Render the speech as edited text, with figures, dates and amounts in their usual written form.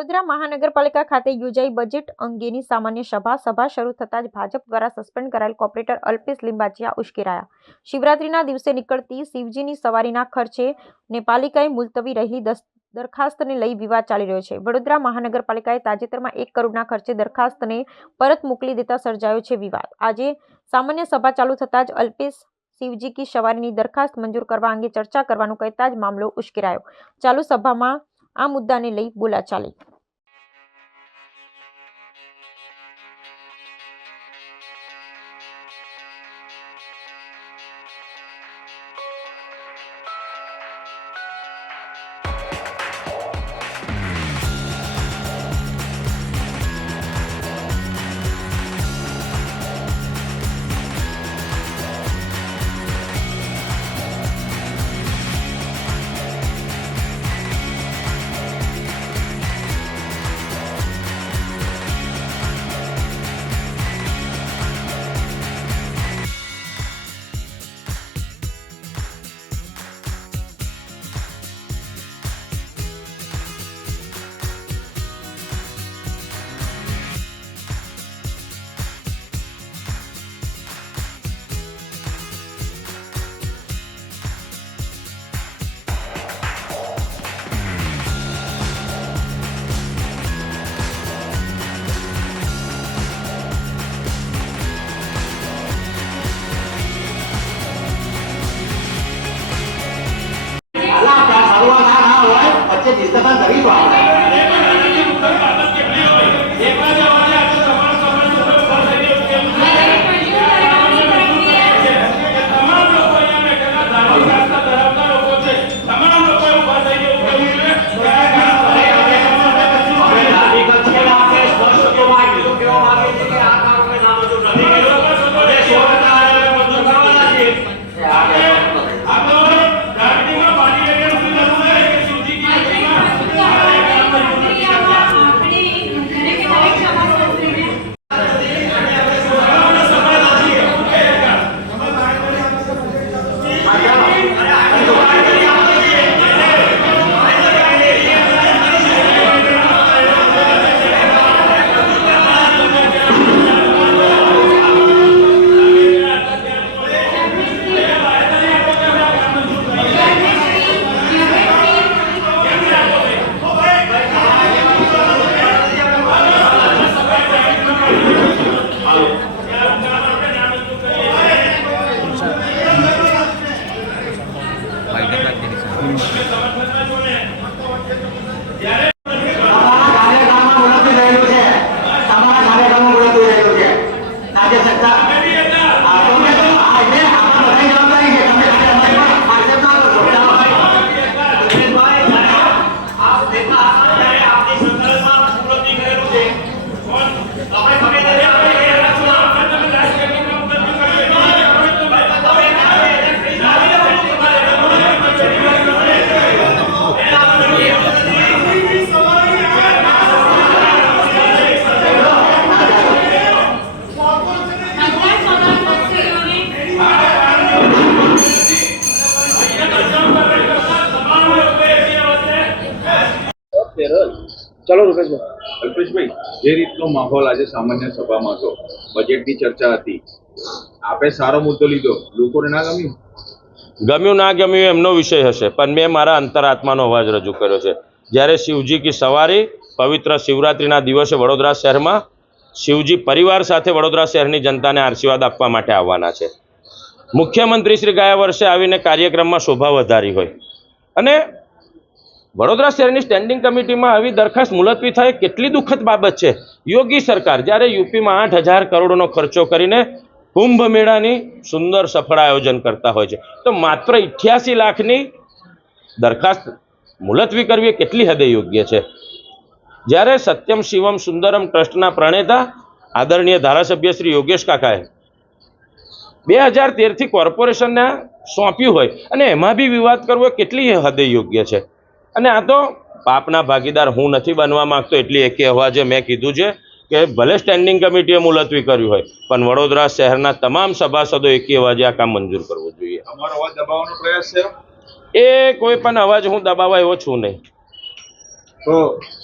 વડોદરા મહાનગરપાલિકા ખાતે યોજાઈ બજેટ અંગેની સામાન્ય સભા શરૂ થતાં જ ભાજપ દ્વારા સસ્પેન્ડ કરાયેલ કોર્પોરેટર અલ્પેશ લિંબાચિયા ઉશ્કેરાયા। શિવરાત્રીના દિવસે નીકળતી શિવજીની સવારીના ખર્ચે ને પાલિકાએ મુલતવી રહેલી દરખાસ્તને લઈ વિવાદ ચાલી રહ્યો છે। વડોદરા મહાનગરપાલિકાએ તાજેતરમાં 1 કરોડના ખર્ચે દરખાસ્તને પરત મોકલી દેતા સર્જાયો છે વિવાદ। આજે સામાન્ય સભા ચાલુ થતાં જ અલ્પેશ શિવજી કી સવારીની દરખાસ્ત મંજૂર કરવા અંગે ચર્ચા કરવાનું કહેતા જ મામલો ઉશ્કેરાયો। ચાલુ સભામાં આ મુદ્દાને લઈ બોલાચાલી। चलो अल्पेशभाई जे रीतनो माहौल आज सामान्य सभा में तो बजेट की चर्चा थी आपे सारो मुद्दो लीधो लोकोने ना गम्यू ना गम्यू एमनो विषय हशे पण मैं मारा अंतरात्मानो अवाज रजू कर्यो छे। ज्यारे शिवजी की सवारी पवित्र शिवरात्रिना दिवसे वडोदरा शहर में शिवजी परिवार साथे वडोदरा शहरनी जनताने आशीर्वाद आपवा माटे आववाना छे। मुख्यमंत्री श्री गया वर्षे आवीने कार्यक्रम में शोभा वधारी होय अने वडोदरा शहर स्टेन्डिंग कमिटी में आई दरखास्त मुलतवी थाय केटली दुखद बाबत है। योगी सरकार ज्यारे यूपी में 8,000 करोड़नो खर्चो करीने कुंभ मेळानी सुंदर सफल आयोजन करता होय छे तो मात्र 88 लाखनी दरखास्त मुलतवी करवी केटली हदे योग्य है। ज्यारे सत्यम शिवम सुंदरम ट्रस्टना प्रणेता आदरणीय धारासभ्य श्री योगेश काकाए 2013 थी कॉर्पोरेशन ने सौंप्યું હોય અને એમાં બી વિવાદ કરવો કેટલી હદે યોગ્ય છે। અને આ તો પાપના ભાગીદાર હું નથી બનવા માંગતો એટલી એકે અવાજે મેં કીધું છે કે ભલે સ્ટેન્ડિંગ કમિટીએ મુલતવી કર્યું હોય પણ વડોદરા શહેરના તમામ સભાસદો એકે અવાજે આ કામ મંજૂર કરવું જોઈએ। અમારો અવાજ દબાવવાનો પ્રયાસ છે એ કોઈ પણ અવાજ હું દબાવવા એવો છું નહીં। તો